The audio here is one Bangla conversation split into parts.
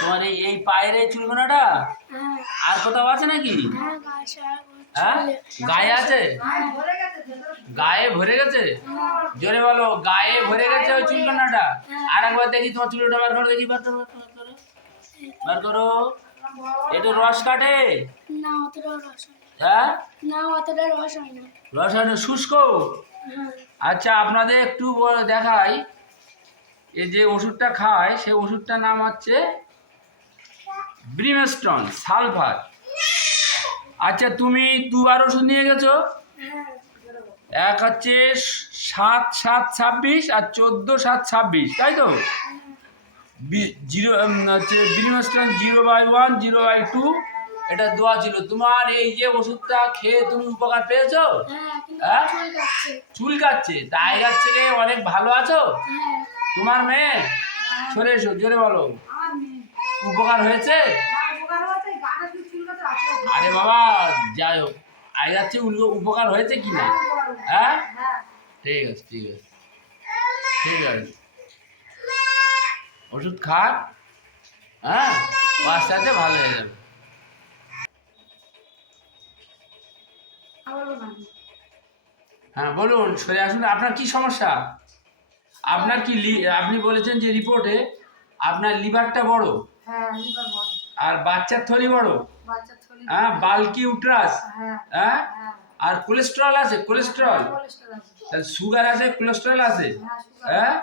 তোমার এই পায়ের এই চুলকোনাটা আর কোথাও আছে নাকি? হ্যাঁ, গায়ে আছে? গায়ে ভরে গেছে? জোরে বলো, গায়ে ভরে গেছে ওই চুলকোনাটা। আর একবার দেখি তোমার চুলটা বার করো, দেখি বার করো, বার করো। এটা রস কাটে? না, অতটা রস হয় না। হ্যাঁ, না, অতটা রস হয় না। রস হয় না, শুষ্ক। হ্যাঁ। আচ্ছা, আপনাদের একটু দেখাই। এই যে ওষুধটা খায় সেই ওষুধটার নাম হচ্ছে ব্রিমস্টন সালফার। আচ্ছা, তুমি দুবার ওষুধ নিয়ে গেছো? হ্যাঁ। এক হচ্ছে 7/7/26 আর 14/7/26, তাই তো? হচ্ছে ব্রিমস্টন 0/1 0/2 এটা দেওয়া ছিল। তোমার এই যে ওষুধটা খেয়ে তুমি উপকার পেয়েছো? হ্যাঁ, কিন্তু হ্যাঁ, চুল কাটছে। চুল কাটছে, তাই যাচ্ছে রে, অনেক ভালো আছো? হ্যাঁ। তোমার মেয়ে? চলে এসো, জোরে বলো। উপকার হয়েছে? আরে বাবা, যাই হোক, আই যাচ্ছে, উপকার হয়েছে কি না? হ্যাঁ, ঠিক আছে, ঠিক আছে, ঠিক আছে। ওষুধ খা, হ্যাঁ, আস্তে আস্তে ভালো হয়ে যাবে। হ্যাঁ, বলুন, সরে আসুন। আপনার কি সমস্যা? আপনার কি আপনি বলেছেন যে রিপোর্টে আপনার লিভারটা বড়, আর বাচ্চার থলি বড়, হ্যাঁ, বাল্কি উটরাস, হ্যাঁ, আর কোলেস্টেরল আছে, কোলেস্টেরল, তাহলে সুগার আছে, কোলেস্টেরল আছে, হ্যাঁ,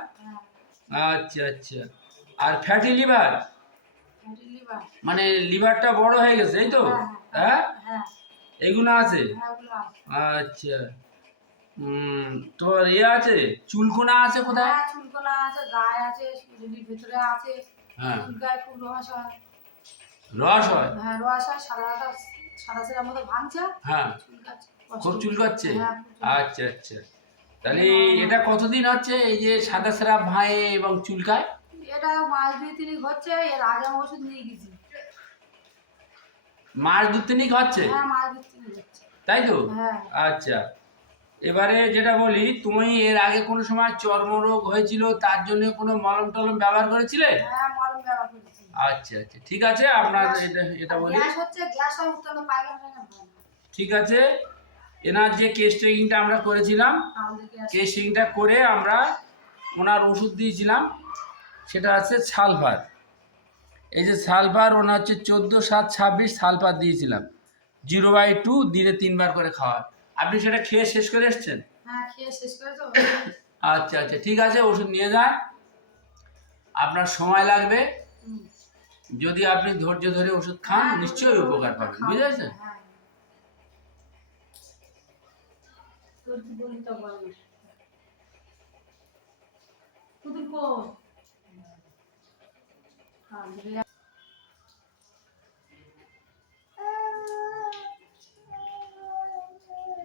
আচ্ছা আচ্ছা। আর ফ্যাটি লিভার, মানে লিভারটা বড় হয়ে গেছে, এই তো? হ্যাঁ, এগুলো আছে। আচ্ছা, তোমার আছে, চুলকোনা আছে কোথায়? চুলকোনা আছে, গায়ে আছে, শরীরের ভিতরে আছে। হ্যাঁ, গায়ে খুব রস হয়। রস হয়? হ্যাঁ, রস হয়, সাদা সেরার মতো ভাঙছে। হ্যাঁ, খুব চুলকাচ্ছে? আচ্ছা আচ্ছা। তাহলে এটা কতদিন হচ্ছে এই যে সাদা স্রাব ভাঁয়ে এবং চুলকায়? এটা মাস 2-3 হচ্ছে। এর আগে আমি ওষুধ নিয়ে গেছি। মাস 2-3 হচ্ছে? হ্যাঁ, মাস 2-3 হচ্ছে। তাই তো? হ্যাঁ। আচ্ছা, এবারে যেটা বলি, তুমি এর আগে কোনো সময় চর্মরোগ হয়েছিল, তার জন্য কোনো মলম টলম ব্যবহার করেছিলে? হ্যাঁ, মলম ব্যবহার করেছি। আচ্ছা আচ্ছা, ঠিক আছে। আপনার এটা বলি, গ্যাস হচ্ছে, গ্যাস হয়, উঠতে পায়খানা হয় না। ঠিক আছে। এনার যে কেস ট্রেকিংটা আমরা করেছিলাম, কেস ট্রেকিংটা করে আমরা ওনার ওষুধ দিয়েছিলাম, সেটা হচ্ছে সালফার। এই যে সালফার, ওনার হচ্ছে 14/7/26 সালফার দিয়েছিলাম, 0/2 দিনে 3 বার করে খাওয়া। আপনি সেটা খেয়ে শেষ করে এসছেন? হ্যাঁ, খেয়ে শেষ করে তো। আচ্ছা আচ্ছা, ঠিক আছে, ওষুধ নিয়ে যান। আপনার সময় লাগবে, যদি আপনি ধৈর্য ধরে ওষুধ খান নিশ্চয়ই উপকার পাবেন, বুঝেছেন?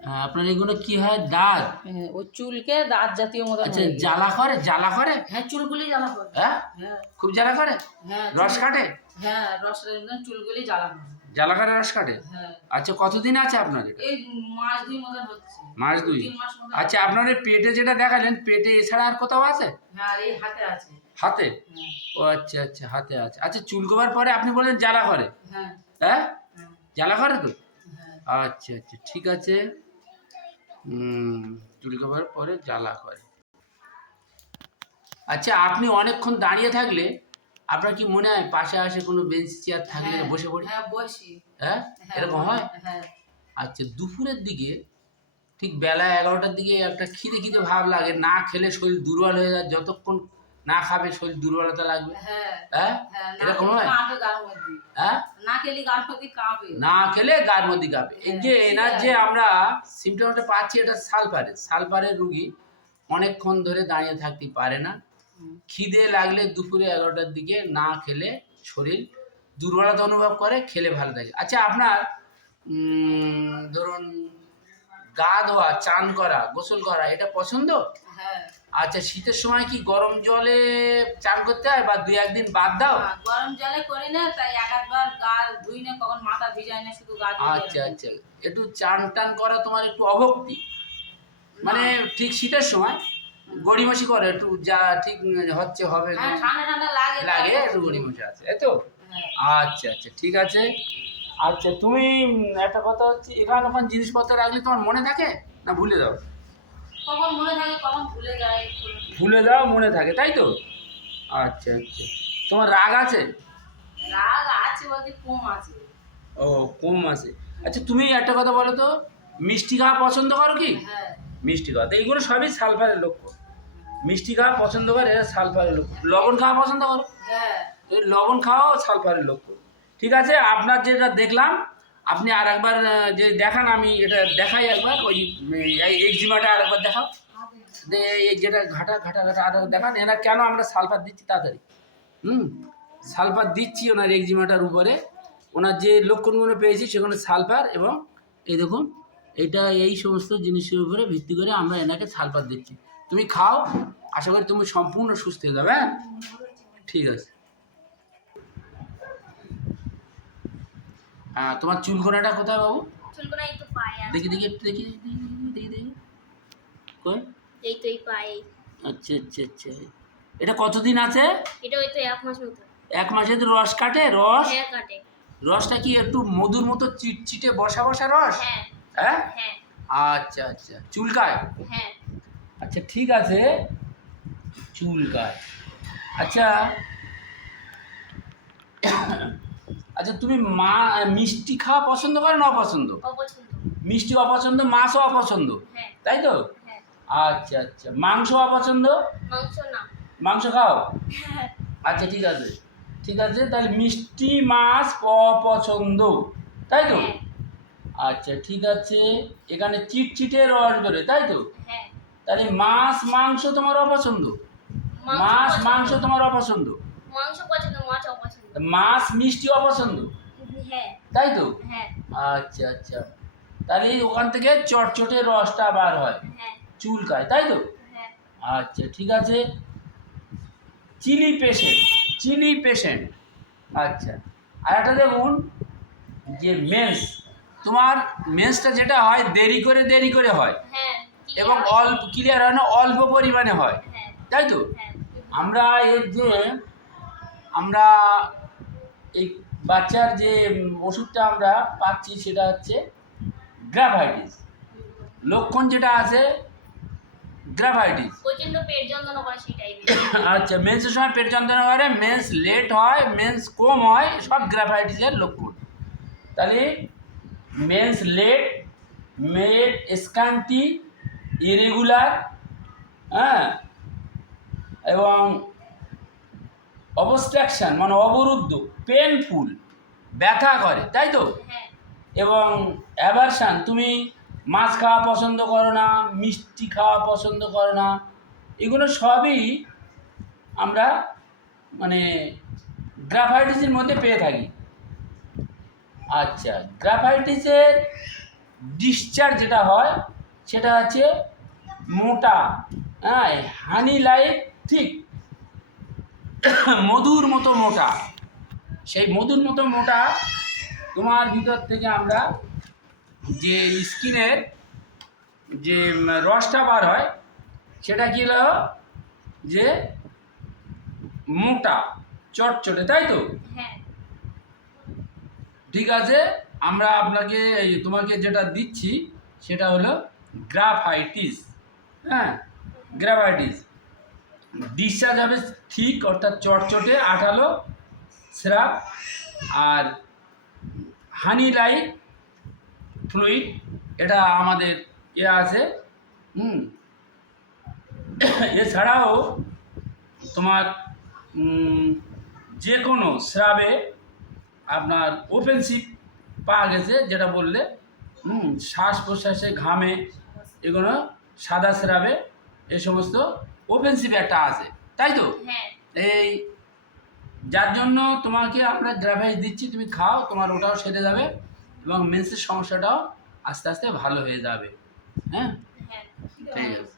হ্যাঁ, আপনার এগুলো কি হয়, দাঁত? ওই চুলকে দাঁত জাতীয় মতো। আচ্ছা, জ্বালা করে, জ্বালা করে? হ্যাঁ, চুলগুলি জ্বালা করে। হ্যাঁ, হ্যাঁ, খুব জ্বালা করে? হ্যাঁ, রস কাটে? হ্যাঁ, চুলগুলি জ্বালা করে। জ্বালা করে, রস কাটে? হ্যাঁ। আচ্ছা, কতদিন আছে আপনার এটা? এই মাস 2 মতো হচ্ছে। মাস 2? 3 মাস মতো। আচ্ছা, আপনার এই পেটে যেটা দেখালেন, পেটে এছাড়া আর কোথাও আছে? হ্যাঁ, আর এই হাতে আছে। হাতে? হ্যাঁ। ও আচ্ছা আচ্ছা, হাতে আছে। আচ্ছা, চুল কোবার পরে আপনি বলেন জ্বালা করে? হ্যাঁ। হ্যাঁ, হ্যাঁ। জ্বালা করে তো? হ্যাঁ। আচ্ছা আচ্ছা, ঠিক আছে। চুল কোবার পরে জ্বালা করে। আচ্ছা, আপনি অনেকক্ষণ দাঁড়িয়ে থাকলে আপনার কি মনে হয় পাশে আসে কোনো বেঞ্চ চেয়ার থাকলে বসে পড়ি? হ্যাঁ, বসি। হ্যাঁ, এরকম হয়? হ্যাঁ। আচ্ছা, দুপুরের দিকে ঠিক বেলা 11টার দিকে একটা খিদে খিদে ভাব লাগে, না খেলে শরীর দুর্বল হয়ে যায়, যতক্ষণ না খাবে শরীর দুর্বলতা লাগবে। হ্যাঁ। হ্যাঁ, এরকম হয়? হ্যাঁ, না খেলে গার মধ্যে কাঁপে। না খেলে গার মধ্যে কাঁপে। এই যে এনার যে আমরা সিমটমটা পাচ্ছি, এটা সালফারের রুগী অনেকক্ষণ ধরে দাঁড়িয়ে থাকতে পারে না। খিদে লাগলে দুপুরে 11টার দিকে না খেলে শরীর দুর্বলতা অনুভব করে, খেলে ভালো থাকে। আচ্ছা, আপনার ধরুন গা ধোয়া, চান করা, গোসল করা এটা পছন্দ? হ্যাঁ। আচ্ছা, শীতের সময় কি গরম জলে চান করতে হয় বা 2-1 দিন বাদ দাও? গরম জলে করি না, তাই একবার গা ধুই না, কখন মাথা ভিজাই না, শুধু গা ধুই। আচ্ছা আচ্ছা, একটু চান টান করা তোমার একটু অভক্তি, মানে ঠিক শীতের সময় গড়িমসি করে একটু যা ঠিক হচ্ছে হবে হ্যাঁ ঠান্ডা ঠান্ডা লাগে লাগে একটু গড়িমসি আছে এই তো হ্যাঁ। আচ্ছা আচ্ছা ঠিক আছে। আচ্ছা তুমি একটা কথা হচ্ছে এখানে ওখানে জিনিসপত্র রাখলে তোমার মনে থাকে না ভুলে দাও? কখন মনে থাকে কখন ভুলে যায়। ভুলে দাও মনে থাকে তাই তো? আচ্ছা আচ্ছা তোমার রাগ আছে? রাগ আছে বলতে কম আছে। ও কম আছে। আচ্ছা তুমি একটা কথা বলো তো, মিষ্টি খাওয়া পছন্দ করো কি? হ্যাঁ মিষ্টি খাওয়া তো এইগুলো সবই সালফারের লক্ষ্য। মিষ্টি খাওয়া পছন্দ করে এরা সালফারের লক্ষ্য। লবণ খাওয়া পছন্দ করো? হ্যাঁ এই লবণ খাওয়াও সালফারের লক্ষ্য। ঠিক আছে আপনার যেটা দেখলাম আপনি আর একবার যে দেখান, আমি এটা দেখাই একবার ওই এক্সিমাটা আর একবার দেখাও, এই যেটা ঘাটা ঘাটা ঘাটা আর দেখান। এরা কেন আমরা সালফার দিচ্ছি তাড়াতাড়ি। সালফার দিচ্ছি ওনার এক্সিমাটার উপরে, ওনার যে লক্ষণগুলো পেয়েছি সেগুলো সালফার, এবং এই দেখুন এটা এই সমস্ত জিনিসের উপরে ভিত্তি করে আমরা এনাকে সালফার দিচ্ছি। তুমি খাও, আশা করি তুমি সম্পূর্ণ সুস্থ হয়ে যাবে। হ্যাঁ ঠিক আছে। হ্যাঁ তোমার চুলকোনাটা কোথায় বাবু? চুলকোনা এই তো পায়ে আছে। দেখি দেখি একটু দেখি দেখি দেখি কই? এই তো এই পায়ে। আচ্ছা আচ্ছা আচ্ছা এটা কতদিন আছে? এটা ওই তো 1 মাস মতো। 1 মাসে তো রস কাটে? রস হ্যাঁ কাটে। রসটা কি একটু মধুর মতো চিটচিটে বসা বসা রস? হ্যাঁ হ্যাঁ হ্যাঁ আচ্ছা আচ্ছা চুলকায়? হ্যাঁ। আচ্ছা ঠিক আছে চুলকায়। আচ্ছা আচ্ছা তুমি মিষ্টি খাওয়া পছন্দ করো না অপছন্দ? অপছন্দ। মিষ্টি অপছন্দ, মাছও অপছন্দ হ্যাঁ তাই তো? হ্যাঁ। আচ্ছা আচ্ছা মাংস অপছন্দ? মাংস না। মাংস খাও? হ্যাঁ আচ্ছা ঠিক আছে ঠিক আছে, তাহলে মিষ্টি মাছ অপছন্দ তাই তো? হ্যাঁ। আচ্ছা ঠিক আছে, এখানে চিটচিটে রস বেরোয় তাই তো? হ্যাঁ। তাহলে মাছ মাংস তোমার অপছন্দ? মাছ মাংস তোমার অপছন্দ? মাংস পছন্দ, মাছ অপছন্দ। মাছ মিষ্টি অপছন্দ হ্যাঁ তাই তো? হ্যাঁ আচ্ছা আচ্ছা তাহলে ওখান থেকে চটচটে রসটা বার হয়, হ্যাঁ চুলকায় তাই তো? হ্যাঁ। আচ্ছা ঠিক আছে। চিলি পেশেন্ট আচ্ছা। আর একটা দেখুন যে মেন্স, তোমার মেন্সটা যেটা হয় দেরি করে হয় হ্যাঁ এবং অল্প ক্লিয়ার হয় না, অল্প পরিমাণে হয় হ্যাঁ তাই তো? হ্যাঁ আমরা আমরা এই বাচ্চার যে ওষুধটা আমরা পাচ্ছি সেটা হচ্ছে গ্রাভাইটিস। লক্ষণ যেটা আছে গ্রাভাইটিস। প্রচন্ড পেট যন্ত্রণা করে সেই টাইমে। আচ্ছা মেন্সের সময় পেট যন্ত্রণা করে, মেন্স লেট হয়, মেন্স কম হয়, সব গ্রাভাইটিসের লক্ষণ। তাহলে মেন্স লেট, মেড স্ক্যান্টি, ইরেগুলার, হ্যাঁ, এবং অবস্ট্রাকশন মানে অবরুদ্ধ, পেনফুল ব্যথা করে তাই তো? হ্যাঁ এবং অ্যাভারশান, তুমি মাছ খাওয়া পছন্দ করো না, মিষ্টি খাওয়া পছন্দ করো না, এগুলো সবই আমরা মানে গ্রাফাইটিসের মধ্যে পেয়ে থাকি। আচ্ছা গ্রাফাইটিসের ডিসচার্জ যেটা হয় সেটা হচ্ছে মোটা, হ্যাঁ, হানি লাইক ঠিক মধুর মতো মোটা। সেই মধুর মতো মোটা তোমার ভিতর থেকে আমরা যে স্কিনের যে রসটা বার হয় সেটা কি হলো যে মোটা চটচটে তাই তো? হ্যাঁ ঠিক আছে, আমরা আপনাকে তোমাকে যেটা দিচ্ছি সেটা হলো গ্রাফাইটিস। হ্যাঁ গ্রাফাইটিস ডিসচার্জ হবে ঠিক, অর্থাৎ চটচটে আঠালো স্রাব, আর হানি লাইক ফ্লুইড, এটা আমাদের আছে। এছাড়াও তোমার যে কোনো স্রাবে আপনার ওপেনশিপ পাওয়া গেছে, যেটা বললে শ্বাস প্রশ্বাসে ঘামে এগুলো সাদা স্রাবে এই সমস্ত ওপেনশিপ একটা আছে তাই তো? হ্যাঁ এই যার জন্য তোমাকে আমরা গ্রাফাইট দিচ্ছি, তুমি খাও, তোমার ওটাও সেরে যাবে এবং মেন্সের সমস্যাটাও আস্তে আস্তে ভালো হয়ে যাবে। হ্যাঁ হ্যাঁ। ঠিক আছে।